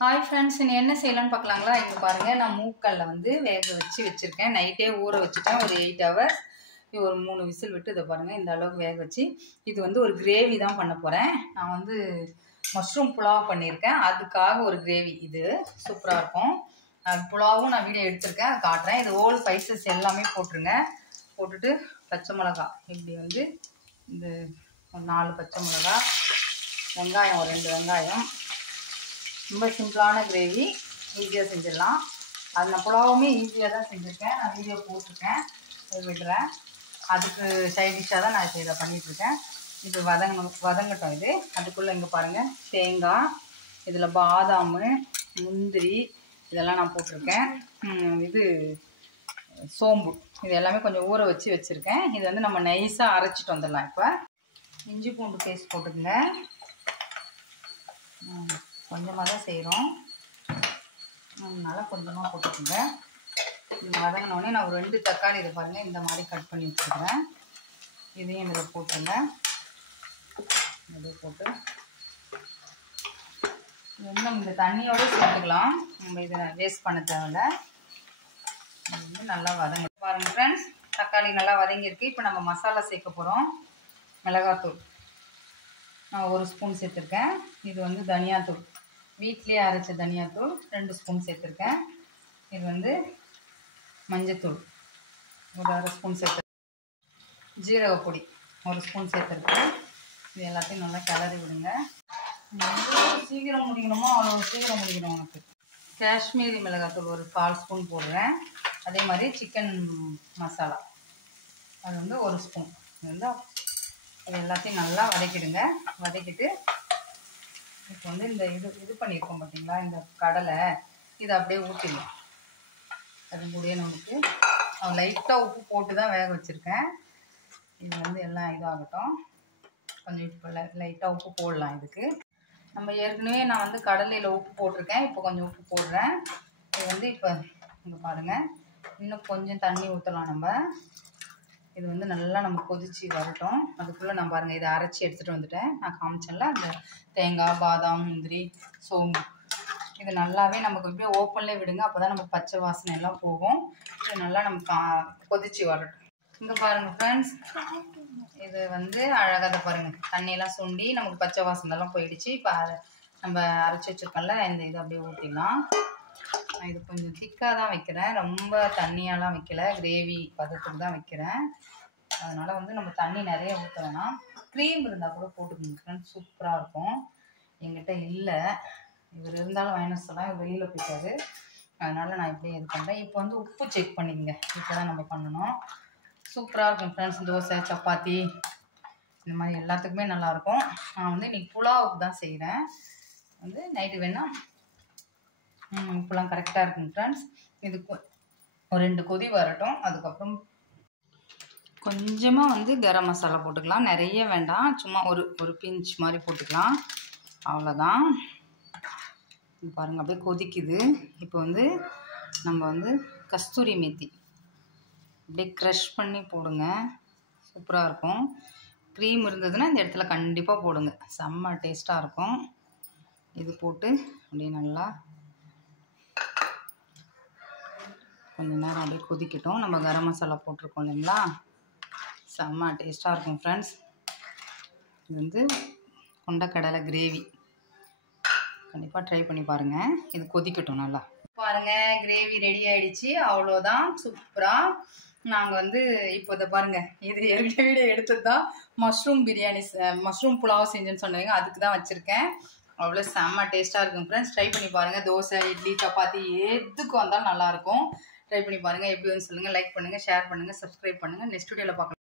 Hi friends, இன்னும் என்ன செய்யலான்னு பார்க்கலாங்களா? இங்கே பாருங்கள், நான் மூக்கல்ல வந்து வேக வச்சுருக்கேன். நைட்டே ஊற வச்சுட்டேன் ஒரு 8 ஹவர்ஸ். இது ஒரு 3 விசில் விட்டு இதை பாருங்கள் இந்த அளவுக்கு வேக வச்சு இது வந்து ஒரு கிரேவி தான் பண்ண போகிறேன். நான் வந்து மஷ்ரூம் புலாவ் பண்ணியிருக்கேன், அதுக்காக ஒரு கிரேவி. இது சூப்பராக இருக்கும். புலாவும் நான் வீடியோ எடுத்திருக்கேன், அதை காட்டுறேன். இது ஓல் ஸ்பைசஸ் எல்லாமே போட்டுருங்க. போட்டுட்டு பச்சை மிளகா இப்படி வந்து இந்த 4 பச்சை மிளகா, வெங்காயம் ஒரு 2 வெங்காயம். ரொம்ப சிம்பிளான கிரேவி, ஈஸியாக செஞ்சிடலாம். அது நான் புலாவுமே ஈஸியாக தான் செஞ்சுருக்கேன். நான் வீடியோ போட்டிருக்கேன், விடுறேன். அதுக்கு சைட் டிஷ்ஷாக தான் நான் இதை பண்ணிகிட்ருக்கேன். இது வதங்கட்டும். இது அதுக்குள்ளே இங்கே பாருங்கள், தேங்காய், இதில் பாதாம், முந்திரி இதெல்லாம் நான் போட்டிருக்கேன். இது சோம்பு, இது எல்லாமே கொஞ்சம் ஊற வச்சுருக்கேன். இது வந்து நம்ம நைஸாக அரைச்சிட்டு வந்துடலாம். இப்போ இஞ்சி பூண்டு பேஸ்ட் போட்டுக்கங்க. கொஞ்சமாக தான் செய்கிறோம், அதனால் கொஞ்சமாக போட்டுக்கோங்க. வதங்கினோடனே நான் ஒரு 2 தக்காளி இதை பாருங்கள் இந்த மாதிரி கட் பண்ணி வச்சுருக்கிறேன். இதையும் இதில் போட்டுங்க. இதை போட்டு இன்னும் இந்த தண்ணியோடு சேர்த்துக்கலாம். நம்ம இதை வேஸ்ட் பண்ண தேவையில்ல. இது வந்து நல்லா வதங்க பாருங்கள் ஃப்ரெண்ட்ஸ். தக்காளி நல்லா வதங்கியிருக்கு. இப்போ நம்ம மசாலா சேர்க்க போகிறோம். மிளகாத்தூள் நான் 1 ஸ்பூன் சேர்த்துருக்கேன். இது வந்து தனியாத்தூள், வீட்டிலே அரைச்ச தனியாத்தூள் 2 ஸ்பூன் சேர்த்துருக்கேன். இது வந்து மஞ்சத்தூள் ஒரு 1/2 ஸ்பூன் சேர்த்துருக்கேன். ஜீரகப்பொடி 1 ஸ்பூன் சேர்த்துருக்கேன். இது எல்லாத்தையும் நல்லா கிளறி விடுங்க. சீக்கிரம் முடிக்கணுமோ அவ்வளோ சீக்கிரம் முடிக்கணும். உனக்கு காஷ்மீரி மிளகாத்தூள் ஒரு 1/4 ஸ்பூன் போடுறேன். அதே மாதிரி சிக்கன் மசாலா அது வந்து 1 ஸ்பூன். இது வந்து இது எல்லாத்தையும் நல்லா வதக்கிடுங்க. வதக்கிட்டு இப்போ வந்து இந்த இது பண்ணியிருக்கோம் பார்த்தீங்களா, இந்த கடலை, இதை அப்படியே ஊற்றிடலாம். அது கூடயே நமக்கு லைட்டாக உப்பு போட்டு தான் வேக வச்சுருக்கேன். இது வந்து எல்லாம் இதாகட்டும். கொஞ்சம் இப்போ லைட்டாக உப்பு போடலாம். இதுக்கு நம்ம ஏற்கனவே நான் வந்து கடலையில் உப்பு போட்டிருக்கேன், இப்போ கொஞ்சம் உப்பு போடுறேன். இது வந்து இப்போ இங்கே பாருங்கள், இன்னும் கொஞ்சம் தண்ணி ஊற்றலாம். நம்ம இது வந்து நல்லா நம்ம கொதிச்சு வரட்டும். அதுக்குள்ளே நான் பாருங்கள் இதை அரைச்சி எடுத்துகிட்டு வந்துட்டேன். நான் காமிச்சேன்ல அந்த தேங்காய், பாதாம், முந்திரி, சோம்பு, இது நல்லாவே நமக்கு இப்படியே ஓப்பன்லேயே விடுங்க. அப்போ தான் நமக்கு பச்சை வாசனை எல்லாம் போகும். இது நல்லா நமக்கு கொதிச்சு வரட்டும். இங்கே பாருங்கள் ஃப்ரெண்ட்ஸ், இது வந்து அழகாக பாருங்கள் தண்ணியெல்லாம் சுண்டி நமக்கு பச்சை வாசனைலாம் போயிடுச்சு. இப்போ நம்ம அரைச்சி வச்சுருக்கோம்ல, இந்த இது அப்படியே ஊற்றிடலாம். நான் இது கொஞ்சம் திக்காக தான் வைக்கிறேன், ரொம்ப தண்ணியாலாம் வைக்கல, கிரேவி பதத்துக்கு தான் வைக்கிறேன். அதனால் வந்து நம்ம தண்ணி நிறைய ஊற்ற வேணாம். க்ரீம் இருந்தால் கூட போட்டுக்கோங்க ஃப்ரெண்ட்ஸ், சூப்பராக இருக்கும். என்கிட்ட இல்லை, இவர் இருந்தாலும் மைனஸ் எல்லாம் இவர் வெளியில் போயிட்டாரு. அதனால் நான் இப்படியே இது பண்ணுறேன். இப்போ வந்து உப்பு செக் பண்ணிக்கங்க, இப்போ தான் நம்ம பண்ணணும். சூப்பராக இருக்கும் ஃப்ரெண்ட்ஸ். தோசை, சப்பாத்தி இந்த மாதிரி எல்லாத்துக்குமே நல்லாயிருக்கும். நான் வந்து இன்றைக்கி புலாவுக்கு தான் செய்கிறேன். வந்து நைட்டு வேணால் உப்புலாம் கரெக்டாக இருக்குங்க ஃப்ரெண்ட்ஸ். இதுக்கு ஒரு 2 கொதி வரட்டும். அதுக்கப்புறம் கொஞ்சமாக வந்து கரம் மசாலா போட்டுக்கலாம், நிறைய வேண்டாம், சும்மா ஒரு பிஞ்ச் மாதிரி போட்டுக்கலாம், அவ்வளோதான். பாருங்கள் அப்படியே கொதிக்குது. இப்போ வந்து நம்ம வந்து கஸ்தூரி மேத்தி அப்படியே க்ரஷ் பண்ணி போடுங்க, சூப்பராக இருக்கும். க்ரீம் இருந்ததுன்னா இந்த இடத்துல கண்டிப்பாக போடுங்க, செம்ம டேஸ்ட்டாக இருக்கும். இது போட்டு அப்படியே நல்லா கொஞ்ச நேரம் அப்படியே கொதிக்கட்டும். நம்ம கரம் மசாலா போட்டிருக்கோம் இல்லைங்களா, செம்ம டேஸ்ட்டாக இருக்கும் ஃப்ரெண்ட்ஸ். இது வந்து கொண்டக்கடலை கிரேவி, கண்டிப்பாக ட்ரை பண்ணி பாருங்கள். இது கொதிக்கட்டும் நல்லா. பாருங்கள் கிரேவி ரெடி ஆகிடுச்சு, அவ்வளோதான், சூப்பராக. நாங்கள் வந்து இப்போ இதை பாருங்கள், இது ஏற்கனவே வீடியோ எடுத்தது தான். மஷ்ரூம் பிரியாணி, மஷ்ரூம் புலாவ் செஞ்சுன்னு சொன்னீங்க, அதுக்கு தான் வச்சுருக்கேன். அவ்வளோ செம்ம டேஸ்ட்டாக இருக்கும் ஃப்ரெண்ட்ஸ். ட்ரை பண்ணி பாருங்கள். தோசை, இட்லி, சப்பாத்தி எதுக்கு வந்தாலும் நல்லாயிருக்கும். ட்ரை பண்ணி பாருங்கள். எப்படி வந்து சொல்லுங்கள். லைக் பண்ணுங்கள், ஷேர் பண்ணுங்கள், சப்ஸ்கிரைப் பண்ணுங்கள். நெக்ஸ்ட் வீடியோவில் பார்க்கலாம்.